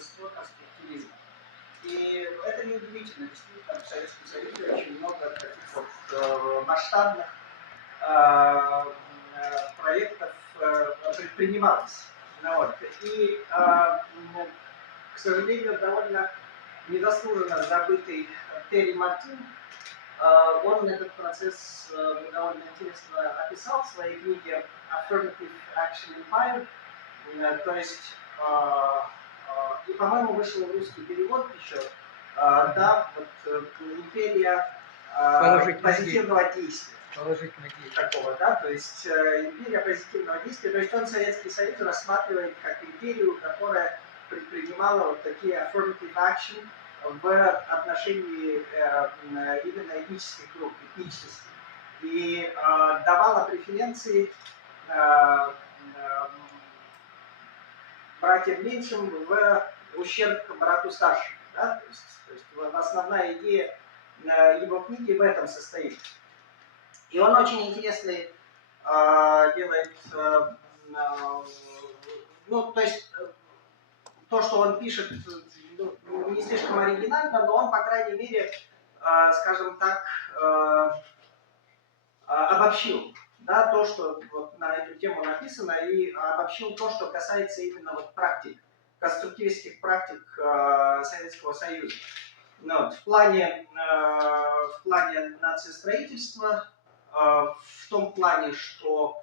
торжество конструктивизма. И это неудивительно, действительно, в Советском Союзе очень много таких вот масштабных проектов предпринималось. Вот. И, к сожалению, довольно незаслуженно забытый Терри Мартин, он этот процесс довольно интересно описал в своей книге Affirmative Action Empire. То есть, и, по-моему, вышел русский перевод еще, да, вот империя позитивного действия. Такого, да, то есть империя позитивного действия, то есть он Советский Союз рассматривает как империю, которая предпринимала вот такие affirmative action в отношении именно этнических групп, этничности. И давала преференции братьям меньшим в ущерб брату старшим. Да? То есть основная идея его книги в этом состоит. И он очень интересный делает, ну, то есть то, что он пишет, ну, не слишком оригинально, но он, по крайней мере, скажем так, обобщил, да, то, что вот на эту тему написано, и обобщил то, что касается именно вот практик, конструктивистских практик Советского Союза. Ну, вот, в плане нациостроительства, в том плане, что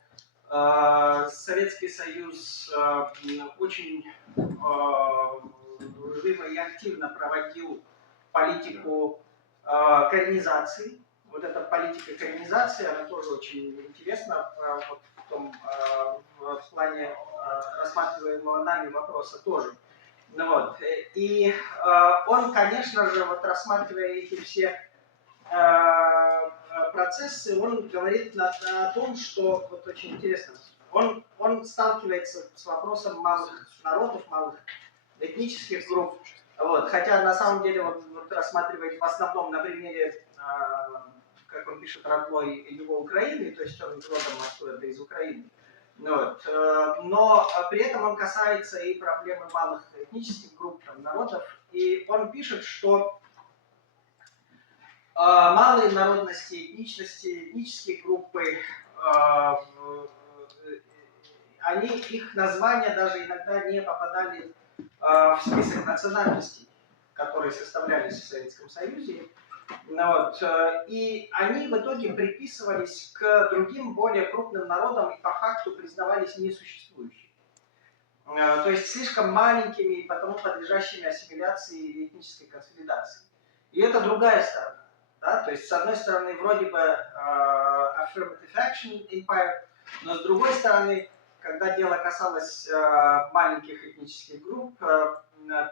Советский Союз очень живо и активно проводил политику коренизации. Вот эта политика коренизации, она тоже очень интересна в плане рассматриваемого нами вопроса тоже. Ну, вот. И он, конечно же, вот рассматривая эти все процессы, он говорит о том, что, вот очень интересно, он сталкивается с вопросом малых народов, малых этнических групп, вот, хотя на самом деле он вот рассматривает в основном на примере, как он пишет, родной его Украины, то есть он родом откуда-то из Украины. Вот. Но при этом он касается и проблемы малых этнических групп, там, народов, и он пишет, что малые народности, этничности, этнические группы, их названия даже иногда не попадали в список национальностей, которые составлялись в Советском Союзе. Вот. И они в итоге приписывались к другим, более крупным народам и по факту признавались несуществующими. То есть слишком маленькими и потому подлежащими ассимиляции или этнической консолидации. И это другая сторона. Да? То есть с одной стороны вроде бы affirmative action empire, но с другой стороны, когда дело касалось маленьких этнических групп,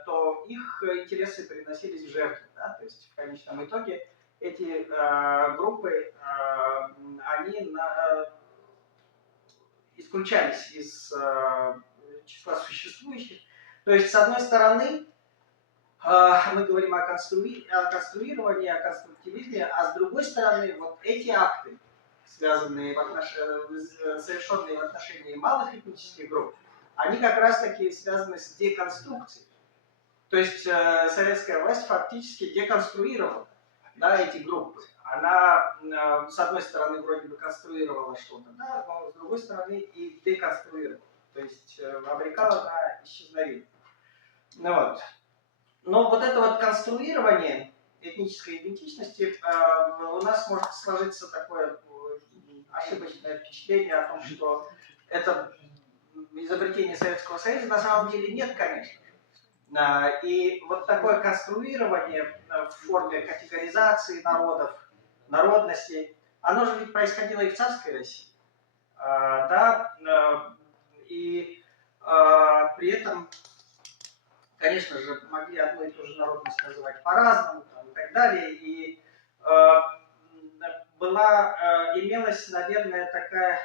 то их интересы приносились в жертву. Да? То есть в конечном итоге эти группы, они исключались из числа существующих. То есть с одной стороны мы говорим о конструировании, о конструктивизме, а с другой стороны вот эти акты, связанные совершенные в отношении малых этнических групп, они как раз таки связаны с деконструкцией. То есть советская власть фактически деконструировала, да, эти группы. Она, с одной стороны, вроде бы конструировала что-то, да, но с другой стороны и деконструировала. То есть обрекала на исчезновение. Ну, вот. Но вот это вот конструирование этнической идентичности у нас может сложиться такое ошибочное впечатление о том, что это изобретение Советского Союза. На самом деле нет, конечно. И вот такое конструирование в форме категоризации народов, народностей, оно же ведь происходило и в царской России. Да? И при этом, конечно же, могли одну и ту же народность называть по-разному и так далее. И имелась, наверное, такая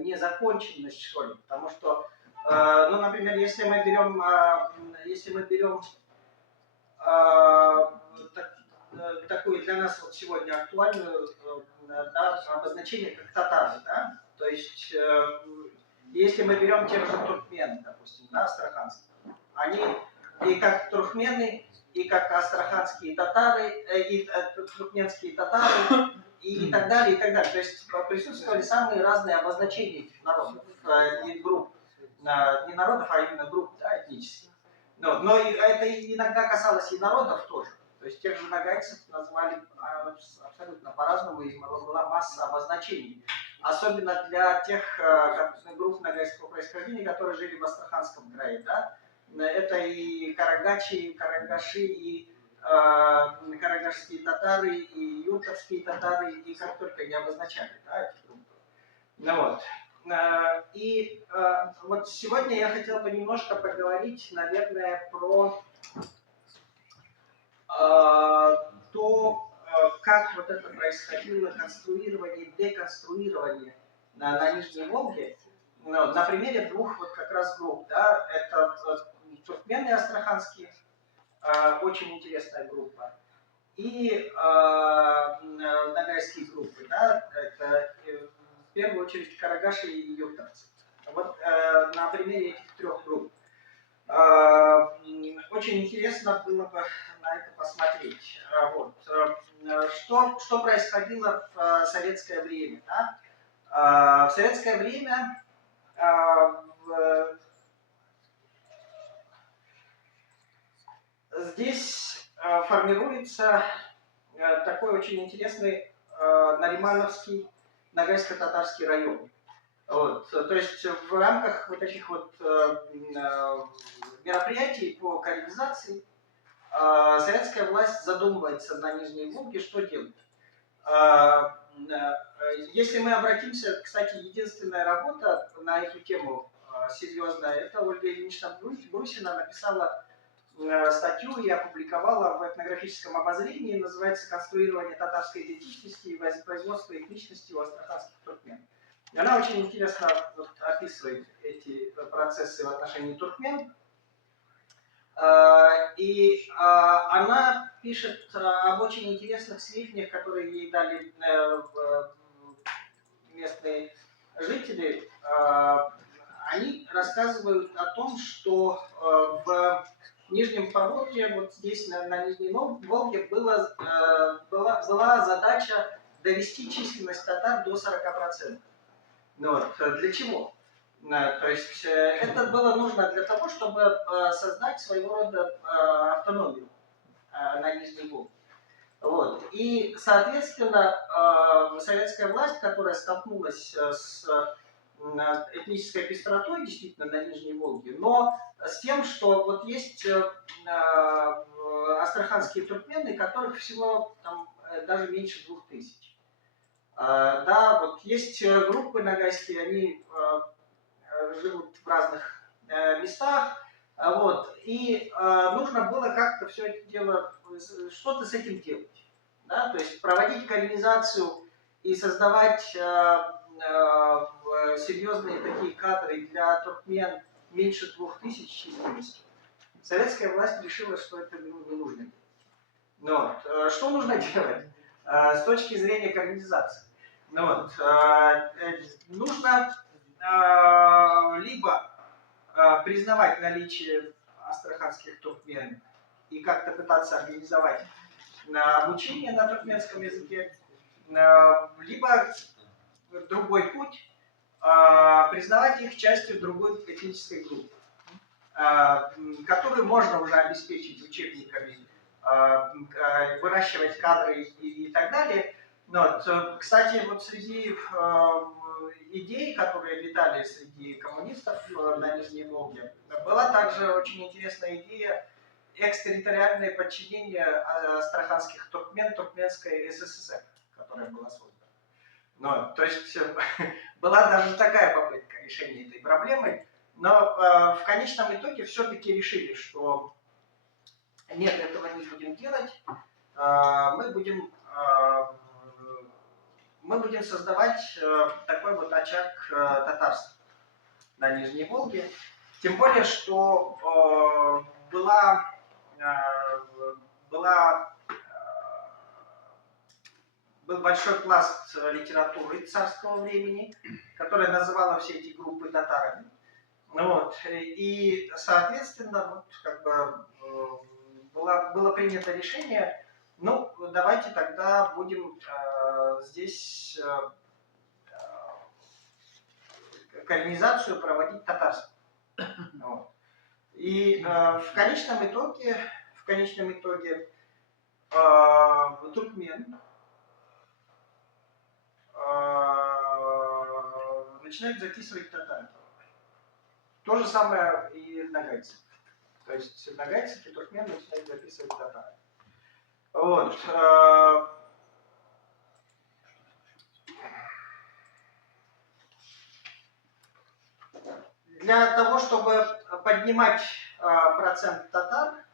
незаконченность, что ли, потому что, ну, например, если мы берем такую для нас вот сегодня актуальную обозначение как татары, да, то есть если мы берем тех же туркмен, допустим, да, астраханских, они и как туркмены, и как астраханские татары, и туркменские татары, и так далее, и так далее. То есть присутствовали самые разные обозначения этих народов и групп. Не народов, а именно групп, да, этнических. Но это иногда касалось и народов тоже. То есть тех же нагайцев называли абсолютно по-разному, и была масса обозначений. Особенно для тех групп нагайского происхождения, которые жили в Астраханском крае. Да? Это и карагачи, и карагаши, и карагашские татары, и юртовские татары, и как только не обозначали, да, эти группы. Ну вот. И вот сегодня я хотел бы немножко поговорить, наверное, про то, как вот это происходило, конструирование, деконструирование на Нижней Волге, на примере двух вот как раз групп. Да, это туркмены астраханские, очень интересная группа, и нагайские группы, да, это в первую очередь карагаши и юртовцы. Вот на примере этих трех групп. Очень интересно было бы на это посмотреть. Вот. Что происходило в советское время? Да? В советское время здесь формируется такой очень интересный Наримановский нагайско-татарский район. Вот. То есть в рамках вот этих вот мероприятий по коренизации советская власть задумывается на Нижней Волге, что делать. Если мы обратимся, кстати, единственная работа на эту тему серьезная, это Ольга Ильинична Брусина написала статью и опубликовала в этнографическом обозрении, называется «Конструирование татарской идентичности и производство этничности у астраханских туркмен». И она очень интересно описывает эти процессы в отношении туркмен. И она пишет об очень интересных сведениях, которые ей дали местные жители. Они рассказывают о том, что в Нижнем Поволжье, вот здесь на Нижней Волге, была задача довести численность татар до 40%. Вот. Для чего? То есть это было нужно для того, чтобы создать своего рода автономию на Нижней Волге. Вот. И, соответственно, советская власть, которая столкнулась с этнической пестротой, действительно, на Нижней Волге, но с тем, что вот есть астраханские туркмены, которых всего там, даже меньше 2000. Да, вот есть группы нагайские, они живут в разных местах, вот, и нужно было как-то все это дело, что-то с этим делать, да, то есть проводить коренизацию и создавать серьезные такие кадры для туркмен меньше 2000 численностью. Советская власть решила, что это не нужно делать. Но что нужно делать с точки зрения коренизации? Нужно либо признавать наличие астраханских туркмен и как-то пытаться организовать обучение на туркменском языке, либо другой путь признавать их частью другой этнической группы, которую можно уже обеспечить учебниками, выращивать кадры и так далее. Но, кстати, вот среди идей, которые витали среди коммунистов на Нижней Волге, была также очень интересная идея экстерриториальное подчинение астраханских туркмен Туркменской СССР, которая была создана. Но, то есть была даже такая попытка решения этой проблемы, но в конечном итоге все-таки решили, что нет, этого не будем делать, мы будем создавать такой вот очаг татарства на Нижней Волге. Тем более, что был большой пласт литературы царского времени, которая называла все эти группы татарами. Вот. И, соответственно, вот, как бы, было принято решение, ну, давайте тогда будем здесь коренизацию проводить татарскую. Вот. И в конечном итоге туркмен начинает записывать татар. То же самое и нагайцы. То есть нагайцы и туркмен начинают записывать татар. Вот. Для того, чтобы поднимать процент татар,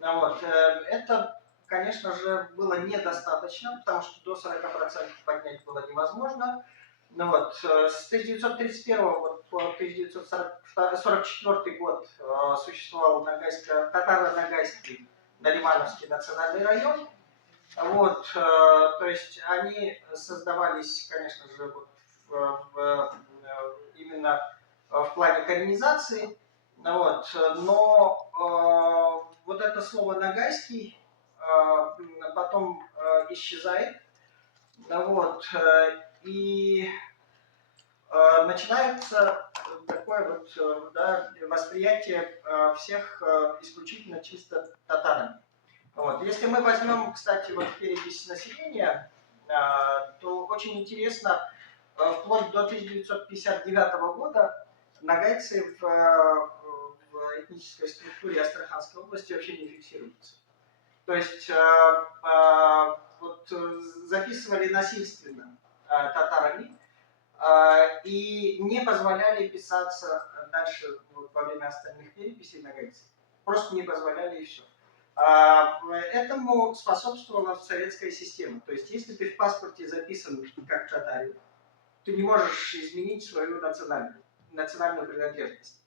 вот, это, конечно же, было недостаточно, потому что до 40% поднять было невозможно. Ну вот, с 1931 по 1944 год существовал татаро-нагайский Наримановский национальный район. Вот, то есть они создавались, конечно же, вот именно в плане коренизации. Вот, но вот это слово «нагайский» потом исчезает. Вот, и начинается такое вот восприятие всех исключительно чисто татарами. Вот. Если мы возьмем, кстати, вот перепись населения, то очень интересно, вплоть до 1959 года нагайцы в этнической структуре Астраханской области вообще не фиксируются. То есть вот, записывали насильственно татарами и не позволяли писаться дальше вот, во время остальных переписей нагайцев. Просто не позволяли и все. Этому способствовала советская система. То есть если ты в паспорте записан как татарин, ты не можешь изменить свою национальную принадлежность.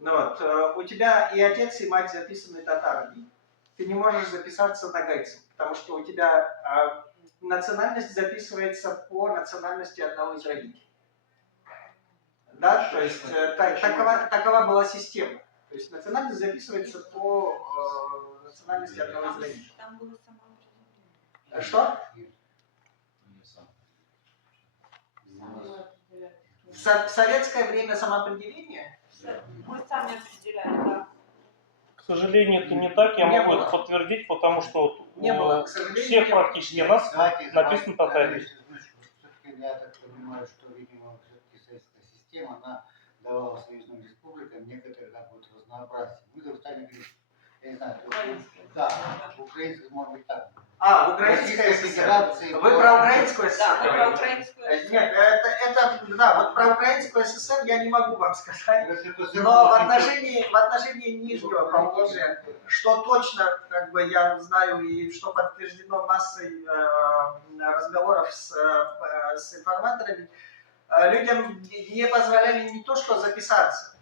Вот. У тебя и отец, и мать записаны татарами. Ты не можешь записаться нагайцем, потому что у тебя национальность записывается по национальности одного из родителей. Да? То есть такова была система. То есть национальность записывается по национальности одного из родителей. Там было самоопределение. Что? В советское время самоопределение? Мы сами определяем, да. К сожалению, это не так. Я могу это подтвердить, потому что у всех практически нас написано татарин. Я так понимаю, что, видимо, все-таки советская система, она давала союзным республикам некоторые как вот разнообразие. Мы в Казахстане, я не знаю, да, в украинских, может быть, так. В Украинской ССР. Вы про Украинскую ССР? Да, про Украинскую ССР. Нет, да, вот про Украинскую ССР я не могу вам сказать. Но в отношении Нижнего Поволжья, что точно, как бы я знаю и что подтверждено массой разговоров с информаторами, людям не позволяли не то что записаться,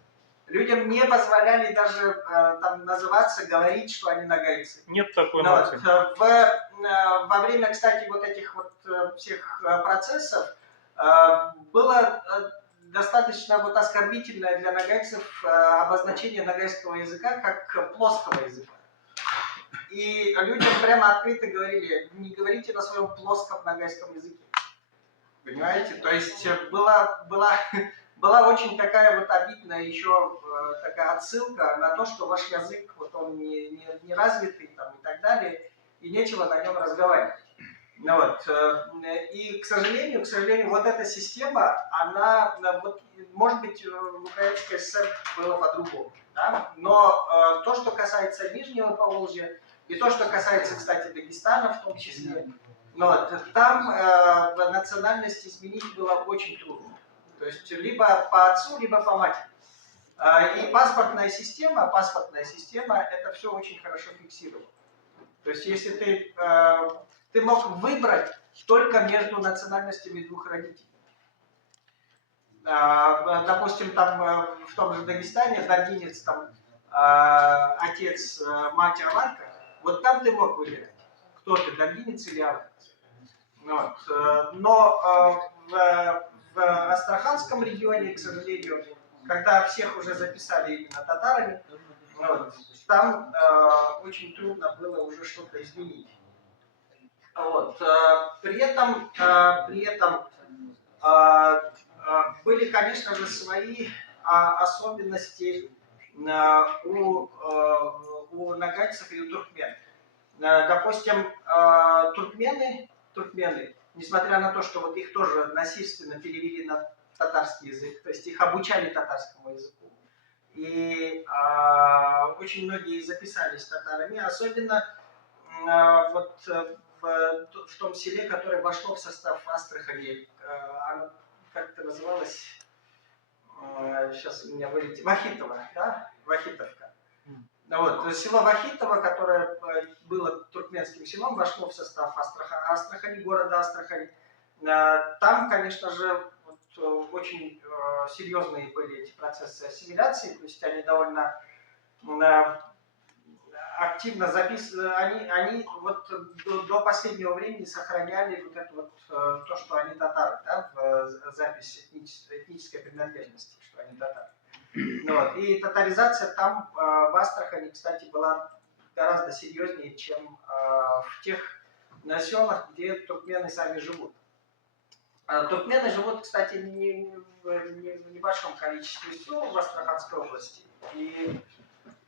людям не позволяли даже там называться, говорить, что они нагайцы. Нет такой нации. Во время, кстати, вот этих вот всех процессов было достаточно вот оскорбительное для нагайцев обозначение нагайского языка как плоского языка. И людям прямо открыто говорили: не говорите на своем плоском нагайском языке. Понимаете? То есть была очень такая вот обидная еще такая отсылка на то, что ваш язык, вот он не развитый там, и так далее, и нечего на нем разговаривать. Ну, вот. И, к сожалению, вот эта система, она, вот, может быть, в Украинской ССР было по-другому. Да? Но то, что касается Нижнего Поволжья, и то, что касается, кстати, Дагестана в том числе, но там национальность изменить было очень трудно. То есть либо по отцу, либо по матери. И паспортная система это все очень хорошо фиксировала. То есть если ты мог выбрать только между национальностями двух родителей. Допустим, там в том же Дагестане даргинец, там отец, мать, аварка, вот там ты мог выбирать, кто ты, даргинец или аварка. Вот. Но в Астраханском регионе, к сожалению, когда всех уже записали именно татарами, Вот. Там очень трудно было уже что-то изменить. Вот. При этом были, конечно же, свои особенности у нагайцев и у туркмен. Допустим, туркмены, несмотря на то, что вот их тоже насильственно перевели на татарский язык, то есть их обучали татарскому языку, и очень многие записались татарами, особенно вот в том селе, которое вошло в состав Астрахани, оно как-то называлось, сейчас у меня вылетит, Вахитово, да? Вахитовка. Вот. Село Вахитово, которое было туркменским селом, вошло в состав Астрахани, города Астрахани. Там, конечно же, вот, очень серьезные были эти процессы ассимиляции, то есть они довольно активно записывали, они вот до последнего времени сохраняли вот это вот то, что они татары, да, в записи этнической принадлежности, что они татары. Вот. И татаризация там в Астрахани, кстати, была гораздо серьезнее, чем в тех селах, где туркмены сами живут. Туркмены живут, кстати, в небольшом количестве сел в Астраханской области. И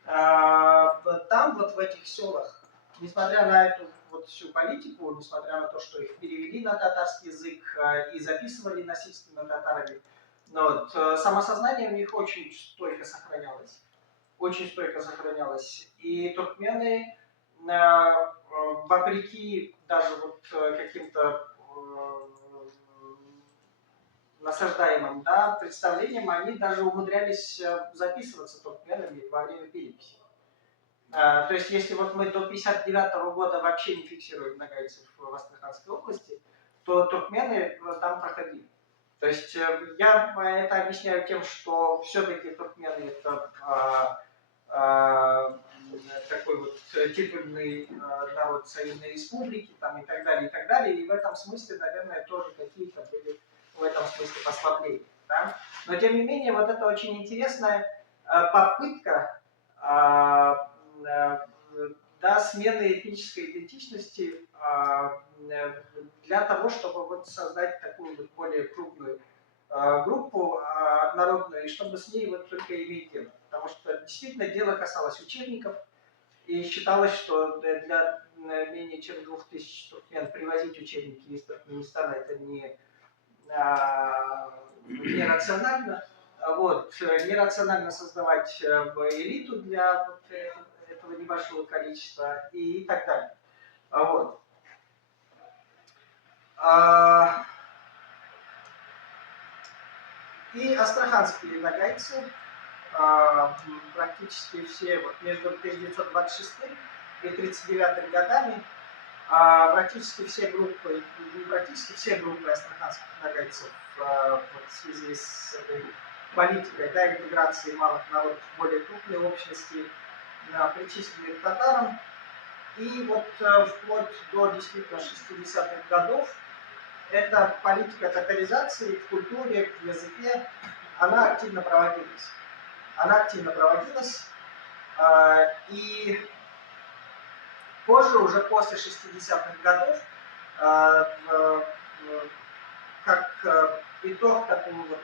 там, вот в этих селах, несмотря на эту вот всю политику, несмотря на то, что их перевели на татарский язык и записывали насильственно татарами, вот, самосознание у них очень стойко сохранялось. Очень стойко сохранялось. И туркмены, вопреки даже вот каким-то насаждаемым, да, представлениям, они даже умудрялись записываться туркменами во время переписи. То есть, если вот мы до 1959 года вообще не фиксируем нагайцев в Астраханской области, то туркмены там проходили. То есть я это объясняю тем, что все-таки туркмены это такой вот титульный народ Союзной Республики там, и так далее, и так далее. И в этом смысле, наверное, тоже какие-то были в этом смысле послабления. Да? Но тем не менее, вот это очень интересная попытка да, смены этнической идентичности для того, чтобы вот создать такую вот более крупную группу народную, и чтобы с ней вот только иметь дело. Потому что действительно дело касалось учебников, и считалось, что для менее чем 2000 туркмен привозить учебники из Туркменистана это нерационально. Вот, нерационально создавать элиту для вот этого небольшого количества и так далее. Вот. И астраханские нагайцы, практически все вот между 1926 и 1939 годами, практически все группы астраханских нагайцев вот, в связи с этой политикой, да, интеграции малых народов в более крупные общности причислены к татарам. И вот вплоть до действительно 60-х годов эта политика татаризации в культуре, в языке, она активно проводилась. И позже, уже после 60-х годов, как итог такого вот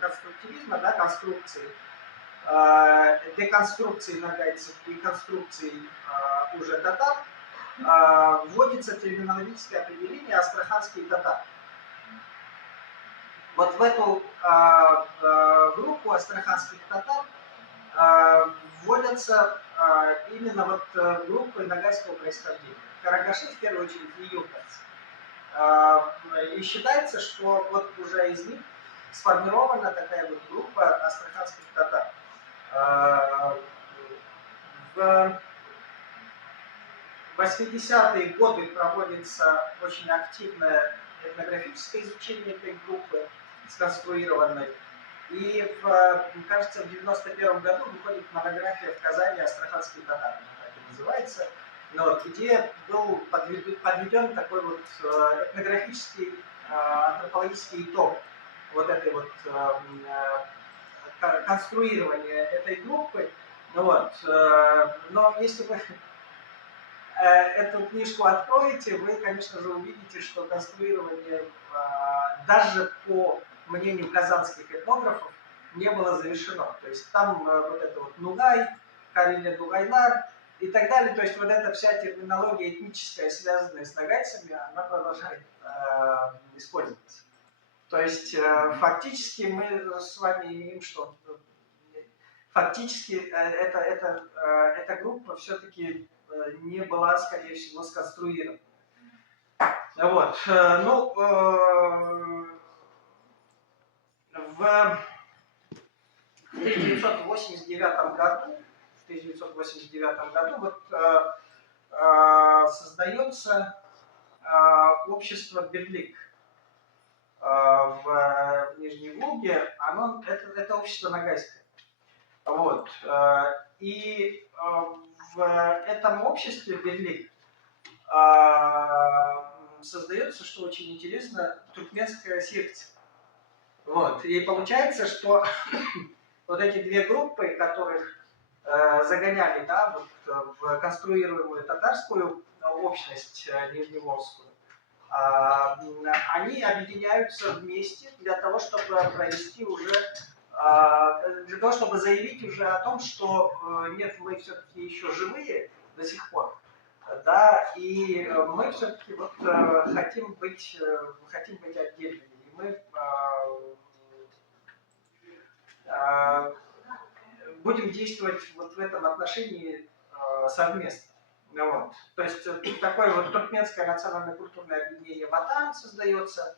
конструктивизма, да, конструкции, деконструкции нагайцев и конструкции уже татар, вводится терминологическое определение астраханские татары. Вот в эту группу астраханских татар вводятся именно вот группы нагайского происхождения. Карагаши, в первую очередь, и юртовцы. И считается, что вот уже из них сформирована такая вот группа астраханских татар. В 80-е годы проводится очень активное этнографическое изучение этой группы, сконструированной. И, кажется, в 91 году выходит монография в Казани «Астраханские татары», так и называется, где был подведен такой вот этнографический, антропологический итог вот этой вот конструирования этой группы. Вот. Но если вы эту книжку откроете, вы, конечно же, увидите, что конструирование даже по мнению казанских этнографов не было завершено. То есть там вот это вот Нугай, Карелия Нугайлар и так далее. То есть вот эта вся терминология этническая, связанная с нагайцами, она продолжает использоваться. То есть фактически мы с вами имеем что? Фактически эта группа все-таки не была, скорее всего, сконструирована. Вот. Ну, в 1989 году вот, создается общество Бедлик в Нижней Волге. Это общество нагайское. Вот. И в этом обществе Бедлик создается, что очень интересно, туркменская секция. Вот. И получается, что вот эти две группы, которых загоняли, да, вот, в конструируемую татарскую общность нижневолжскую, они объединяются вместе для того, чтобы провести уже, для того, чтобы заявить уже о том, что нет, мы все-таки еще живые до сих пор, да, и мы все-таки вот хотим быть отдельными. И мы будем действовать вот в этом отношении совместно. Вот. То есть такое вот туркменское национально-культурное объединение «Ватан» создается,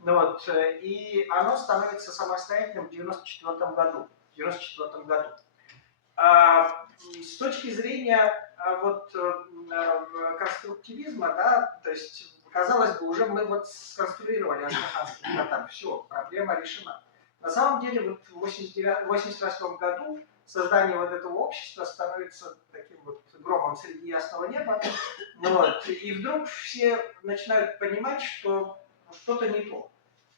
вот, и оно становится самостоятельным в 1994 году. С точки зрения вот, конструктивизма, да, то есть, казалось бы, уже мы вот сконструировали астраханских татар, все, проблема решена. На самом деле, вот в 1988 году создание вот этого общества становится таким вот громом среди ясного неба. Вот. И вдруг все начинают понимать, что что-то не то.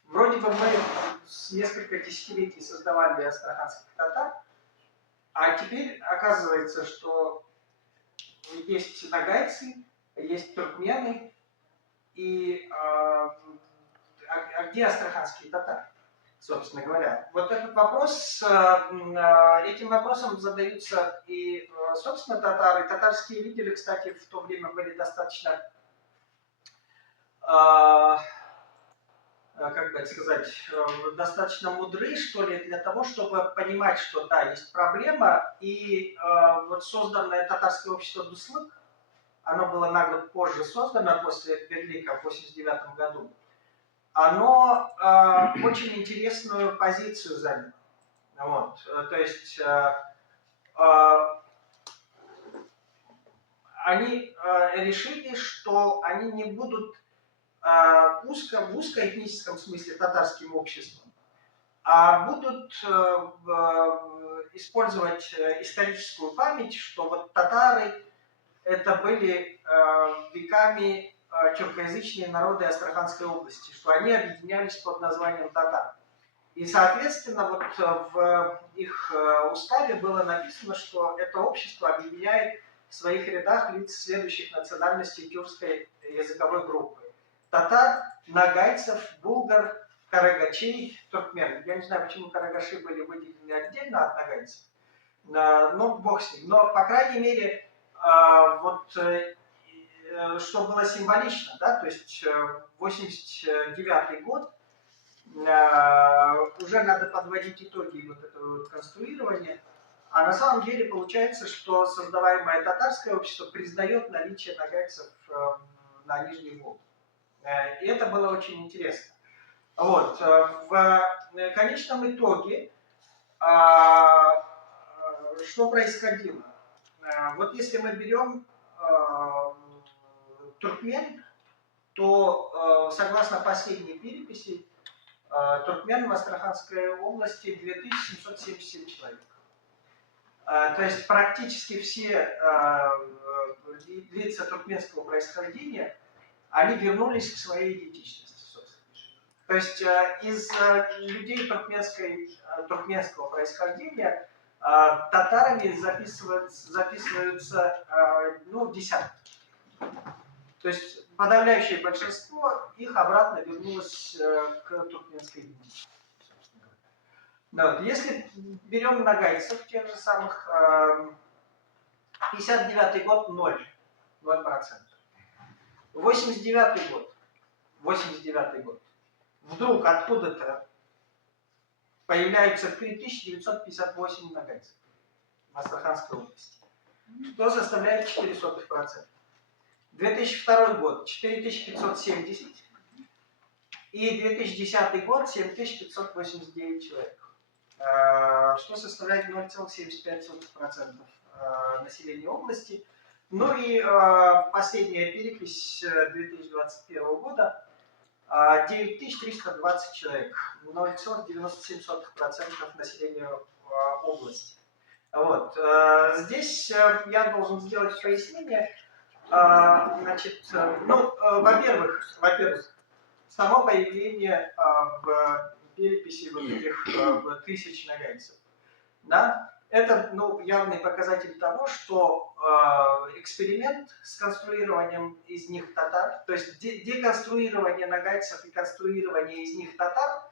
Вроде бы мы с несколько десятилетий создавали астраханских татар, а теперь оказывается, что есть нагайцы, есть туркмены, и где астраханские татары? Собственно говоря. Вот этот вопрос, этим вопросом задаются и, собственно, татары. Татарские лидеры, кстати, в то время были достаточно, как бы сказать, достаточно мудры, что ли, для того, чтобы понимать, что да, есть проблема, и вот созданное татарское общество Дуслык, оно было на год позже создано, после Берлика в 1989 году, оно очень интересную позицию заняло. Вот. То есть они решили, что они не будут в узкоэтническом смысле татарским обществом, а будут использовать историческую память, что вот татары это были веками тюркоязычные народы Астраханской области, что они объединялись под названием татар. И, соответственно, вот в их уставе было написано, что это общество объединяет в своих рядах лиц следующих национальностей тюркской языковой группы. Татар, нагайцев, булгар, карагачей, туркмен. Я не знаю, почему карагаши были выделены отдельно от нагайцев, но бог с ним. Но, по крайней мере, вот что было символично, да, то есть 89-й год, уже надо подводить итоги вот этого вот конструирования, а на самом деле получается, что создаваемое татарское общество признает наличие нагайцев на Нижней Волге. И это было очень интересно. Вот. В конечном итоге, что происходило? Вот если мы берем туркмен, то согласно последней переписи, туркмен в Астраханской области 2777 человек. То есть практически все лица туркменского происхождения, они вернулись к своей идентичности, собственно. То есть из людей туркменского происхождения татарами записываются ну, десятки. То есть подавляющее большинство их обратно вернулось к туркменской линии. Вот. Если берем нагайцев, тех же самых, 59 год 0%. 89 год. Вдруг откуда-то появляется 3958 нагайцев в Астраханской области, что составляет 0,04%. 2002 год 4570 и 2010 год 7589 человек, что составляет 0,75% населения области. Ну и последняя перепись 2021 года 9320 человек, 0,97% населения области. Вот. Здесь я должен сделать пояснение. Значит, ну, во-первых, само появление в переписи вот этих тысяч нагайцев, да, это, ну, явный показатель того, что эксперимент с конструированием из них татар, то есть деконструирование нагайцев и конструирование из них татар,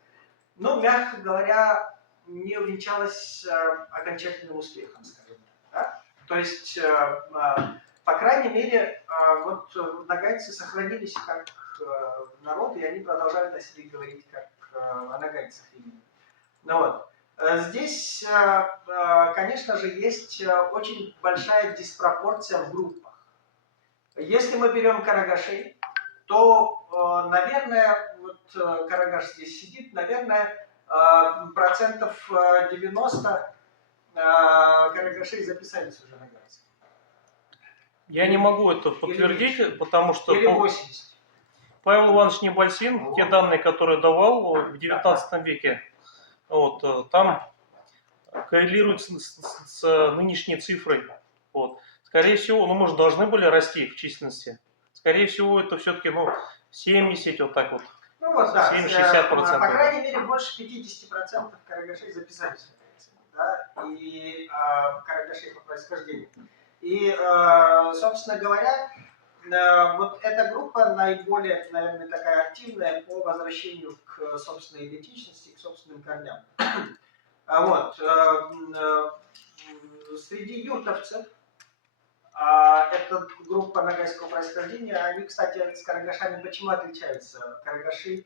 ну, мягко говоря, не увенчалось окончательным успехом, скажем так. Да? То есть, по крайней мере, вот нагайцы сохранились как народ, и они продолжают о себе говорить как о нагайцах именно. Ну, вот. Здесь, конечно же, есть очень большая диспропорция в группах. Если мы берем карагашей, то, наверное, вот карагаш здесь сидит, наверное, процентов 90 карагашей записались уже на границе. Я не могу это подтвердить, потому что или 80. Павел Иванович Небольсин, те данные, которые давал в 19 веке, вот, там коррелируют с нынешней цифрой. Вот. Скорее всего, ну, может, должны были расти в численности. Скорее всего, это все-таки, ну, 70, вот так вот. Ну вот, да, 70-60%. по крайней мере, больше 50% карагашей записались, да, и карагашей по происхождению. И, собственно говоря, вот эта группа наиболее, наверное, такая активная по возвращению к собственной идентичности, к собственным корням. Вот. Среди юртовцев, это группа нагайского происхождения, они, кстати, с карагашами почему отличаются? Карагаши,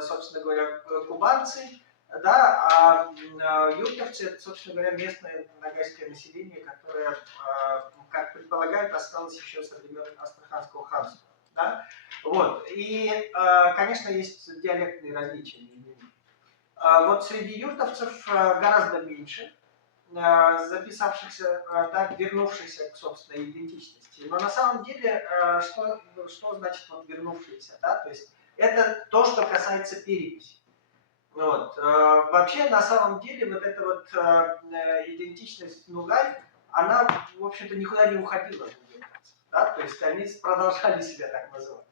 собственно говоря, кубанцы, да, а юртовцы, это, собственно говоря, местное нагайское население, которое, как предполагают, осталось еще со времен Астраханского ханства. Да? Вот. И, конечно, есть диалектные различия между ними. Вот среди юртовцев гораздо меньше записавшихся, да, вернувшихся к собственной идентичности. Но на самом деле, что значит вот вернувшиеся? Да? То есть это то, что касается переписи. Вот. Вообще, на самом деле, вот эта вот идентичность нугай, она, в общем-то, никуда не уходила. Да? То есть они продолжали себя так называть.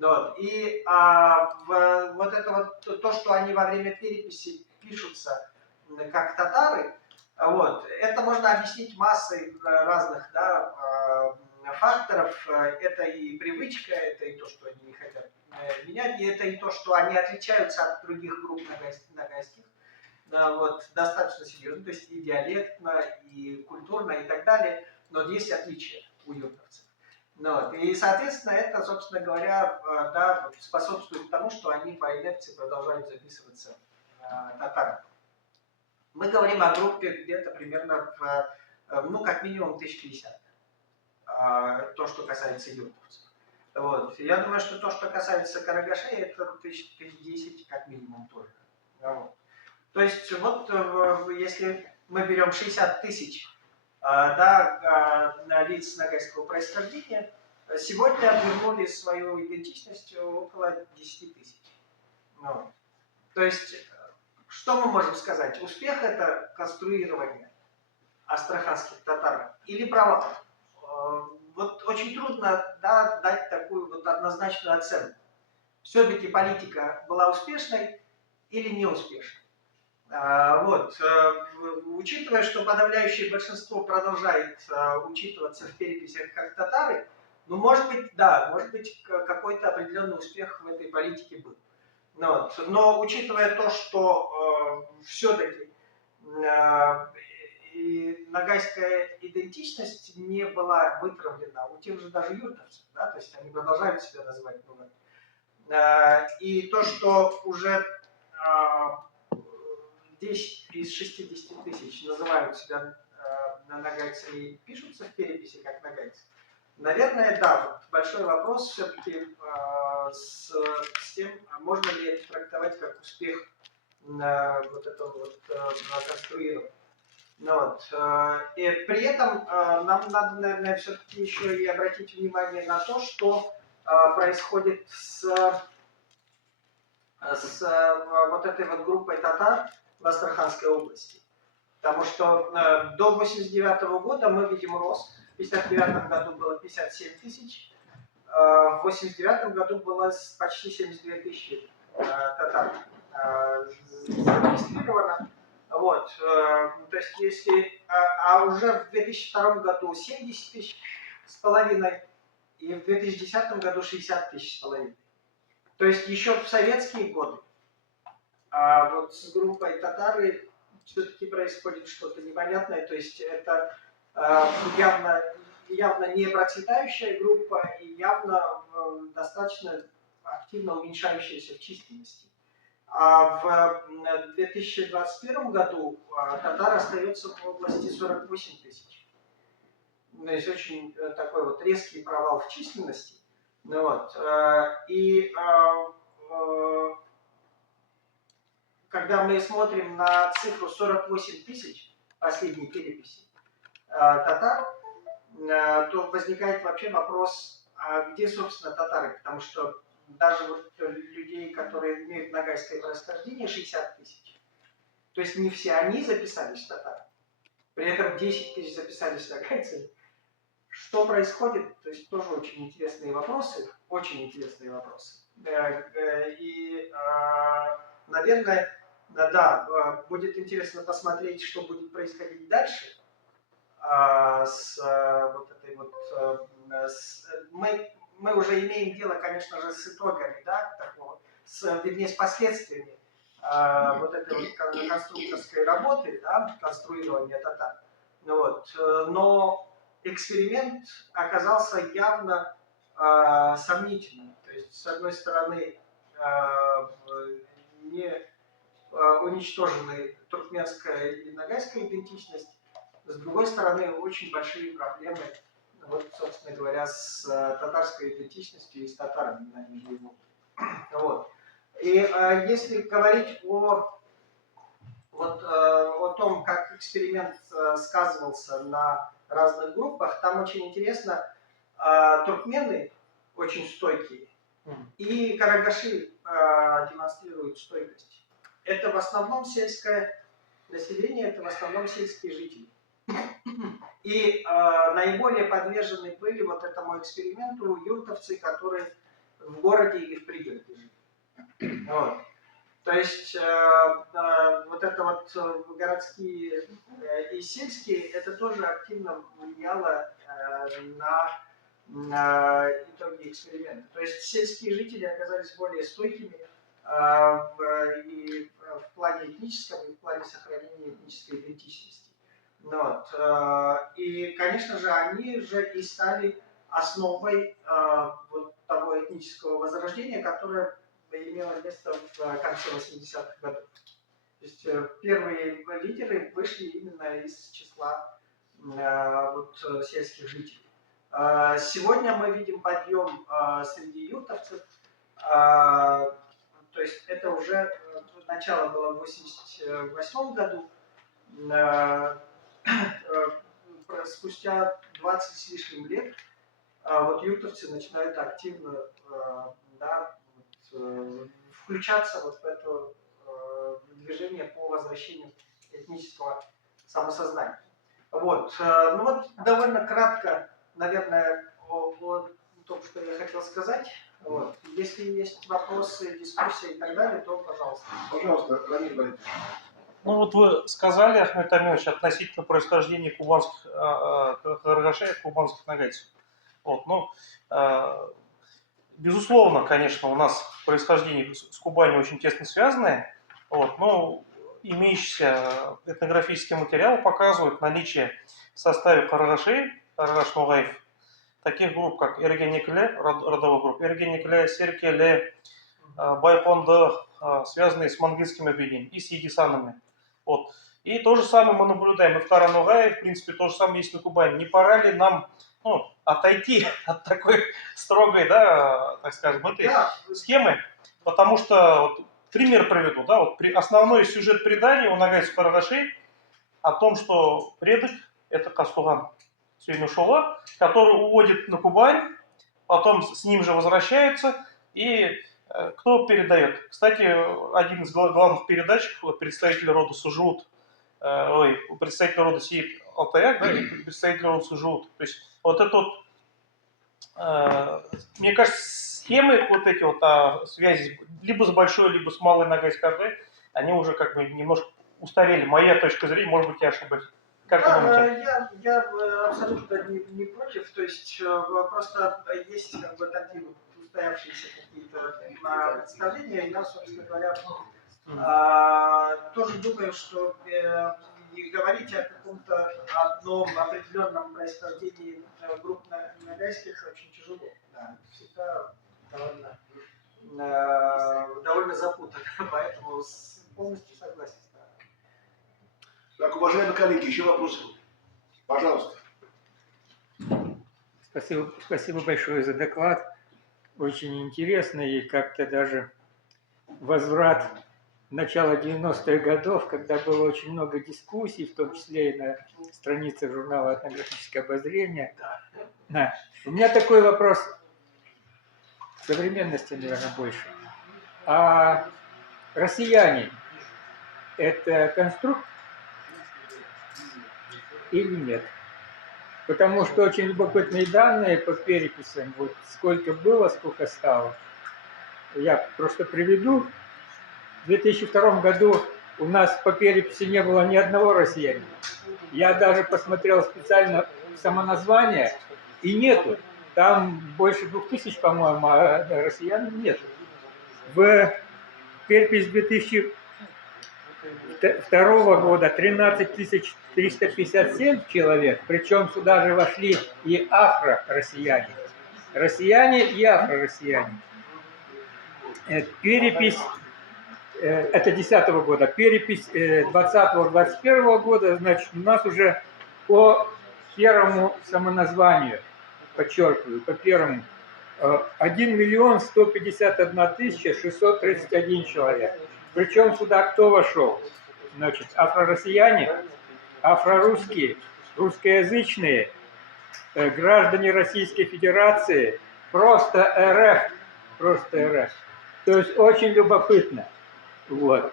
Вот. И вот это вот то, что они во время переписи пишутся как татары, вот, это можно объяснить массой разных, да, факторов. Это и привычка, это и то, что они не хотят менять, и это и то, что они отличаются от других групп нагайских, вот, достаточно серьезно, то есть и диалектно, и культурно, и так далее, но есть отличия у юртовцев. Вот. И, соответственно, это, собственно говоря, да, способствует тому, что они по инерции продолжают записываться татарами. Мы говорим о группе где-то примерно, ну, как минимум 1050, то, что касается юртовцев. Вот. Я думаю, что то, что касается карагашей, это 1010 как минимум тоже. Вот. То есть, вот если мы берем 60 тысяч лиц нагайского происхождения, сегодня вернули свою идентичность около 10 тысяч. Вот. То есть, что мы можем сказать? Успех — это конструирование астраханских татар или провал? Вот очень трудно, да, дать такую вот однозначную оценку. Все-таки политика была успешной или неуспешной? Учитывая, что подавляющее большинство продолжает учитываться в переписях как татары, ну, может быть, да, может быть, какой-то определенный успех в этой политике был. Но учитывая то, что все-таки и ногайская идентичность не была вытравлена у тех же даже юртовцев, да, то есть они продолжают себя называть ногай. И то, что уже 10 из 60 тысяч называют себя нагайцами и пишутся в переписи как нагайцы, наверное, да, вот большой вопрос все-таки с тем, можно ли это трактовать как успех вот этого вот конструирования. И при этом нам надо, наверное, все-таки еще и обратить внимание на то, что происходит с вот этой вот группой татар в Астраханской области. Потому что до 1989 года мы видим рост. В 1959 году было 57 тысяч, в 1989 году было почти 72 тысячи татар зарегистрировано. То есть если, а уже в 2002 году 70 тысяч с половиной, и в 2010 году 60 тысяч с половиной. То есть еще в советские годы вот с группой татары все-таки происходит что-то непонятное. То есть это явно не процветающая группа и явно достаточно активно уменьшающаяся в численности. А в 2021 году татар остается в области 48 тысяч. То есть очень такой вот резкий провал в численности. Когда мы смотрим на цифру 48 тысяч последней переписи татар, то возникает вообще вопрос, а где, собственно, татары? Потому что даже вот людей, которые имеют ногайское происхождение, 60 тысяч. То есть не все они записались в татары. При этом 10 тысяч записались ногайцами. Что происходит? То есть тоже очень интересные вопросы. Очень интересные вопросы. И, наверное, да, будет интересно посмотреть, что будет происходить дальше. С вот этой вот... Мы уже имеем дело, конечно же, с итогами, да, такого, вернее, с последствиями вот этой вот конструкторской работы, да, конструирования татар. Но эксперимент оказался явно сомнительным. То есть, с одной стороны, не уничтожены туркменская и ногайская идентичность, с другой стороны, очень большие проблемы, вот, собственно говоря, с татарской идентичностью и с татарами на ней живут. И если говорить о том, как эксперимент сказывался на разных группах, там очень интересно, туркмены очень стойкие, и карагаши демонстрируют стойкость. Это в основном сельское население, это в основном сельские жители. И наиболее подвержены были вот этому эксперименту юртовцы, которые в городе или в пригороде жили. То есть вот это вот городские и сельские, это тоже активно влияло на итоги эксперимента. То есть сельские жители оказались более стойкими и в плане этническом, и в плане сохранения этнической идентичности. И, конечно же, они же и стали основой вот того этнического возрождения, которое имело место в конце 80-х годов. То есть первые лидеры вышли именно из числа вот, сельских жителей. Сегодня мы видим подъем среди юртовцев. То есть это уже начало было в 1988 году. Спустя 20 с лишним лет вот юртовцы начинают активно включаться вот в это движение по возвращению этнического самосознания. Ну вот довольно кратко, наверное, о том, что я хотел сказать. Если есть вопросы, дискуссии и так далее, то пожалуйста. Пожалуйста, Рамиль Борисович. Ну вот вы сказали, Ахмед Амирович, относительно происхождения кубанских каргашей, кубанских нагайцев. Вот, ну, безусловно, конечно, у нас происхождение с Кубани очень тесно связанное, вот, но имеющиеся этнографические материалы показывают наличие в составе каргашей, каргаш-ногаев, таких групп, как Эргеникле, родовой групп, Эргеникле, Серкеле, Байхонды, связанные с монгольским объединением, и с егисанами. Вот. И то же самое мы наблюдаем и в Кара-Ногае, в принципе, то же самое есть на Кубани. Не пора ли нам отойти от такой строгой, да, так скажем, этой схемы? Потому что, вот, пример приведу, да, вот основной сюжет предания у нагайцев каргашей о том, что предок – это Кастуган Сюйнушола, который уводит на Кубань, потом с ним же возвращается, и кто передает? Кстати, один из главных передатчиков, представитель рода Сужут, представитель рода Сиит Алтаяк, да, и представитель рода Сужут. То есть вот это вот, мне кажется, схемы вот эти вот связи либо с большой, либо с малой нагайской ордой, они уже как бы немножко устарели. Моя точка зрения, может быть, я ошибаюсь. Как вы думаете? Я абсолютно не против, то есть просто есть как бы такие вот устоявшиеся какие-то представления, и я, собственно говоря, тоже думаю, что говорить о каком-то одном определенном происхождении групп нагайских очень тяжело. Да, всегда довольно запутанно, поэтому полностью согласен. Так, уважаемые коллеги, еще вопросы? Пожалуйста. Спасибо большое за доклад. Очень интересно и как-то даже возврат начала 90-х годов, когда было очень много дискуссий, в том числе и на страницах журнала «Этнографическое обозрение». Да. У меня такой вопрос современности, наверное, больше. А россияне – это конструкт или нет? Потому что очень любопытные данные по переписям, вот сколько было, сколько стало. Я просто приведу. В 2002 году у нас по переписи не было ни одного россиянина. Я даже посмотрел специально самоназвание, и нету. Там больше 2000, по-моему, а россиян нет. В перепись 2002 года 13 357 человек, причем сюда же вошли и афро-россияне. Россияне и афро-россияне. Перепись, это 2010 года, перепись 2020-2021 года, значит, у нас уже по первому самоназванию, подчеркиваю, по первому, 1 151 631 человек. Причем сюда кто вошел? Значит, афро-россияне, афро-русские, русскоязычные, граждане Российской Федерации, просто РФ. То есть очень любопытно. Вот.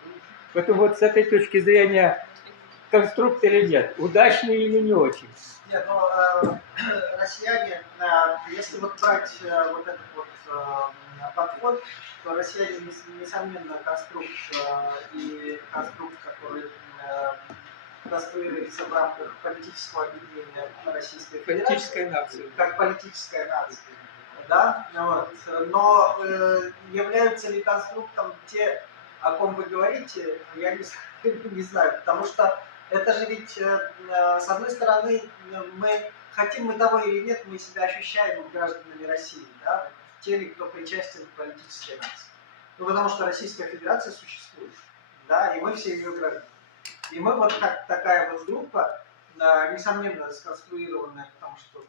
Поэтому вот с этой точки зрения конструкт или нет, удачный или не очень? Нет, ну, россияне, если вот брать вот этот вот подход, то россияне, несомненно, конструкт и конструкт, который конструируется в рамках политического объединения Российской Федерации. Политическая нация. Как политическая нация. Да? Вот. Но являются ли конструктом те, о ком вы говорите, я не знаю, потому что это же ведь, с одной стороны, мы хотим мы того или нет, мы себя ощущаем гражданами России, да, теми, кто причастен к политической нации. Ну, потому что Российская Федерация существует, да, и мы все ее граждане. И мы вот как такая вот группа, несомненно, сконструированная, потому что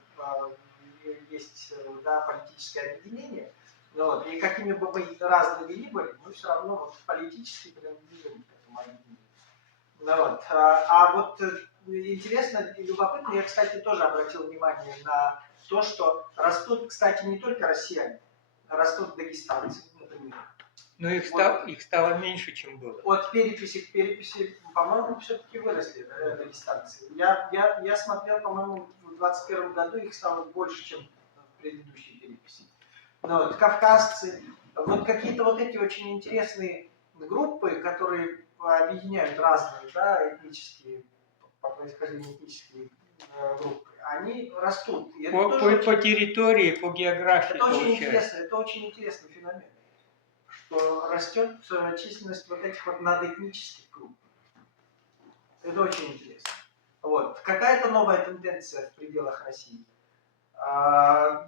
есть, да, политическое объединение, вот, и какими бы мы разными ни были, мы все равно вот политически принадлежим к этому объединению. Вот. А вот интересно и любопытно, я, кстати, тоже обратил внимание на то, что растут, кстати, не только россияне, растут дагестанцы, например. Но их стало меньше, чем было. От переписи к переписи, по-моему, все-таки выросли дагестанцы. Я смотрел, по-моему, в 2021 году их стало больше, чем в предыдущей переписи. Но вот, кавказцы, вот какие-то вот эти очень интересные группы, которые объединяют разные, да, этнические, по происхождению этнические группы, они растут. И это тоже По территории, по географии это очень получается. интересно, это очень интересный феномен, что растет численность вот этих вот надэтнических групп. Это очень интересно. Вот. Какая-то новая тенденция в пределах России.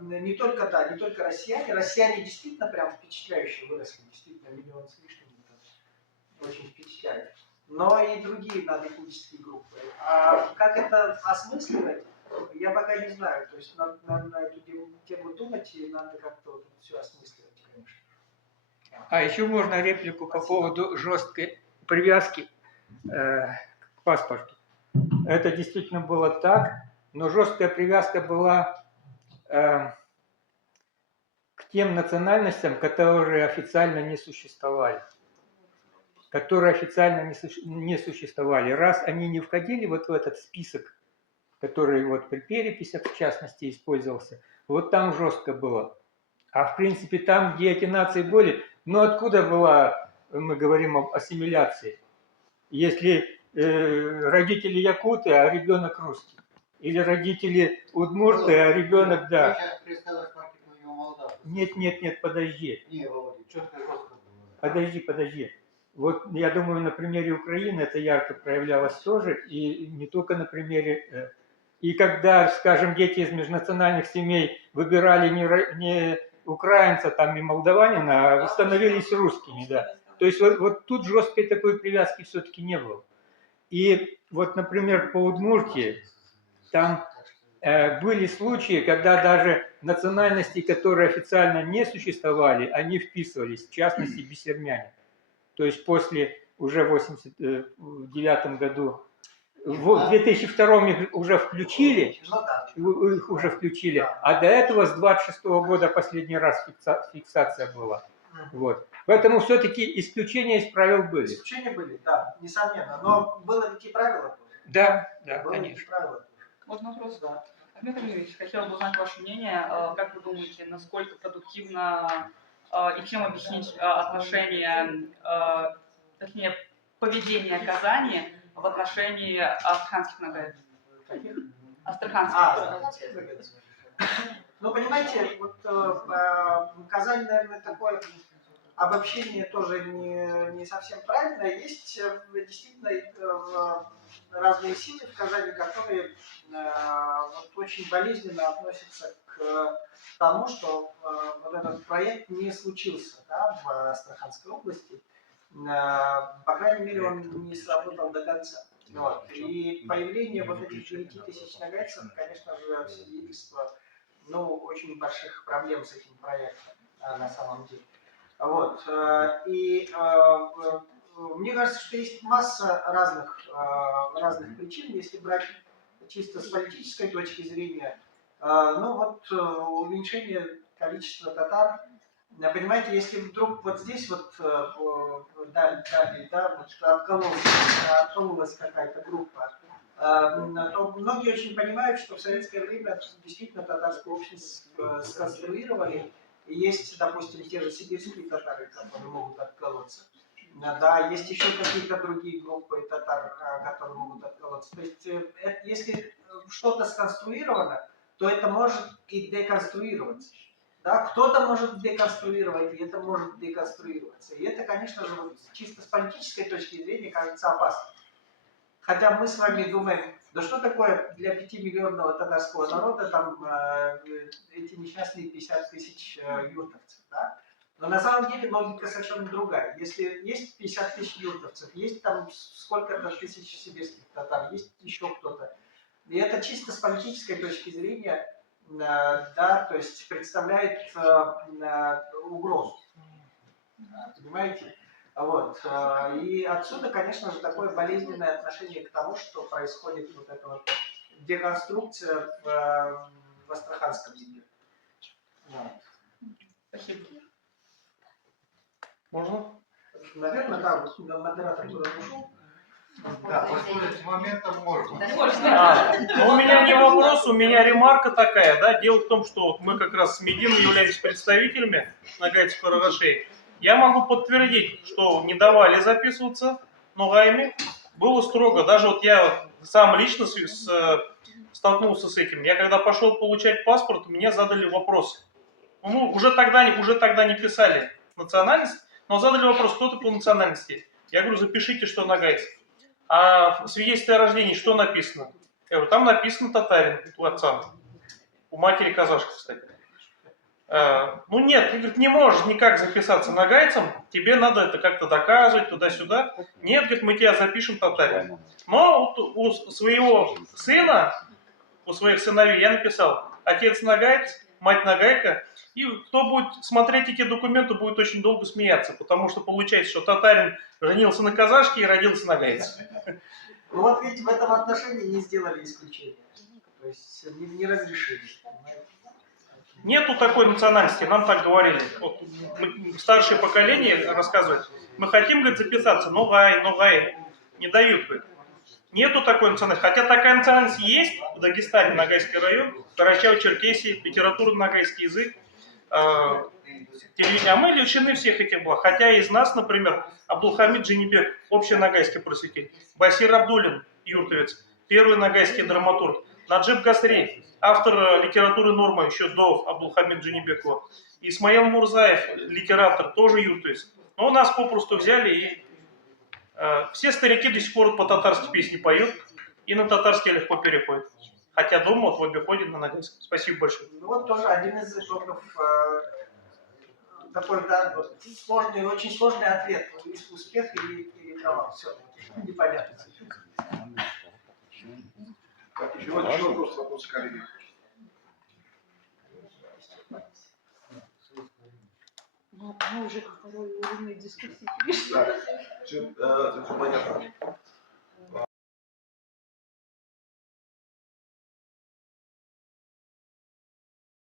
Не только, да, не только россияне. Россияне действительно прям впечатляюще выросли, действительно миллион с лишним, это очень впечатляет. Но и другие надэтнические группы. А как это осмысливать, я пока не знаю. То есть надо на эту тему думать, и надо как-то вот все осмысливать, конечно. А еще можно реплику по поводу жесткой привязки к паспорту. Это действительно было так, но жесткая привязка была к тем национальностям, которые официально не существовали. Не существовали. Раз они не входили вот в этот список, который вот при переписях в частности использовался, вот там жестко было. А в принципе там, где эти нации были, ну откуда была, мы говорим об ассимиляции? Если родители якуты, а ребенок русский. Или родители удмурты, а ребенок, да. Сейчас представилась маркетинг у него Молдавии. Нет, подожди. Не, Володя, четко и жестко было. Подожди. Вот я думаю, на примере Украины это ярко проявлялось тоже, и не только на примере. И когда, скажем, дети из межнациональных семей выбирали не украинца там и молдаванина, а становились русскими, да. То есть вот тут жесткой такой привязки все-таки не было. И вот, например, по Удмуртии, там были случаи, когда даже национальности, которые официально не существовали, они вписывались, в частности, бисермяне. То есть после уже в 1989 году, в 2002 их уже включили, а до этого с 26 года последний раз фиксация была. Вот. Поэтому все-таки исключения из правил были. Исключения были, да, несомненно. Но было такие правила. Да, Было конечно. такие правила. Можно вопрос? Да. Дмитрий Юрьевич, хотела бы узнать ваше мнение. Как вы думаете, насколько продуктивно и чем объяснить отношение, точнее, поведение Казани в отношении астраханских нагайцев? Каких? Астраханских. Ну, понимаете, вот Казань, наверное, такое обобщение тоже не совсем правильное. Есть действительно разные силы в Казани, которые вот очень болезненно относятся к тому, что вот этот проект не случился, да, в Астраханской области. По крайней мере, он не сработал до конца. Вот. И появление вот этих 9000 нагайцев, конечно же, свидетельство очень больших проблем с этим проектом на самом деле. Вот. И мне кажется, что есть масса разных причин, если брать чисто с политической точки зрения. Уменьшение количества татар. Понимаете, если вдруг вот здесь вот откололась какая-то группа, то многие очень понимают, что в советское время действительно татарскую общность сконструировали. И есть, допустим, те же сибирские татары, которые могут отколоться. Да, есть еще какие-то другие группы татар, которые могут отколоться. То есть, если что-то сконструировано, то это может и деконструироваться. Да, кто-то может деконструировать, и это может деконструироваться. И это, конечно же, чисто с политической точки зрения кажется опасно. Хотя мы с вами думаем, да что такое для 5-миллионного татарского народа там эти несчастные 50 тысяч юртовцев, да? Но на самом деле логика совершенно другая. Если есть 50 тысяч юртовцев, есть там сколько-то тысяч сибирских татар, есть еще кто-то. И это чисто с политической точки зрения, да, то есть представляет угрозу. Понимаете? Вот. И отсюда, конечно же, такое болезненное отношение к тому, что происходит вот эта вот деконструкция в Астраханском земле. Вот. Спасибо. Можно? Наверное, да, вот модератор туда ушел. Да, воспользоваться моментом можно. У меня не вопрос, у меня ремарка такая, да. Дело в том, что мы как раз с Мединой являемся представителями нагайцев-карагашей. Я могу подтвердить, что не давали записываться ногаями, было строго. Даже вот я сам лично столкнулся с этим. Я когда пошел получать паспорт, мне задали вопрос. Ну, уже тогда не писали национальность, но задали вопрос, кто ты по национальности. Я говорю, запишите, что нагайцы. А в свидетельстве о рождении что написано? Я говорю, там написано татарин у отца. У матери казашка, кстати. Ну нет, ты, говорит, не можешь никак записаться нагайцем, тебе надо это как-то доказывать туда-сюда. Нет, говорит, мы тебя запишем татарин. Но вот у своего сына, у своих сыновей я написал, отец нагайц, мать нагайка, и кто будет смотреть эти документы, будет очень долго смеяться, потому что получается, что татарин женился на казашке и родился нагайц. Ну вот видите, в этом отношении не сделали исключения. То есть не разрешили. Понимаете? Нету такой национальности, нам так говорили. Вот старшее поколение рассказывает, мы хотим, говорит, записаться, ногай, не дают, говорит. Нету такой национальности. Хотя такая национальность есть в Дагестане, Ногайский район, Карачаево-Черкесии, литература, ногайский язык, телевидение. А мы лишены всех этих благ. Хотя из нас, например, Абдулхамид Дженибек, общий ногайский просветитель, Басир Абдулин, юртовец, первый ногайский драматург, Наджиб Гасри, автор литературы норма, еще до Абдулхамид Дженибекова, Исмаил Мурзаев, литератор, тоже юртовец. Но нас попросту взяли и все старики до сих пор по-татарски песни поют и на татарский легко переходят. Хотя дома вот в обиходе на ногайском. Спасибо большое. Ну вот тоже один из итогов такой, да, сложный, очень сложный ответ. Успех или провал. Все-таки непонятно. Так, еще вопросы, коллеги. Ну, мы уже второй уровень дискуссии. Да, все понятно.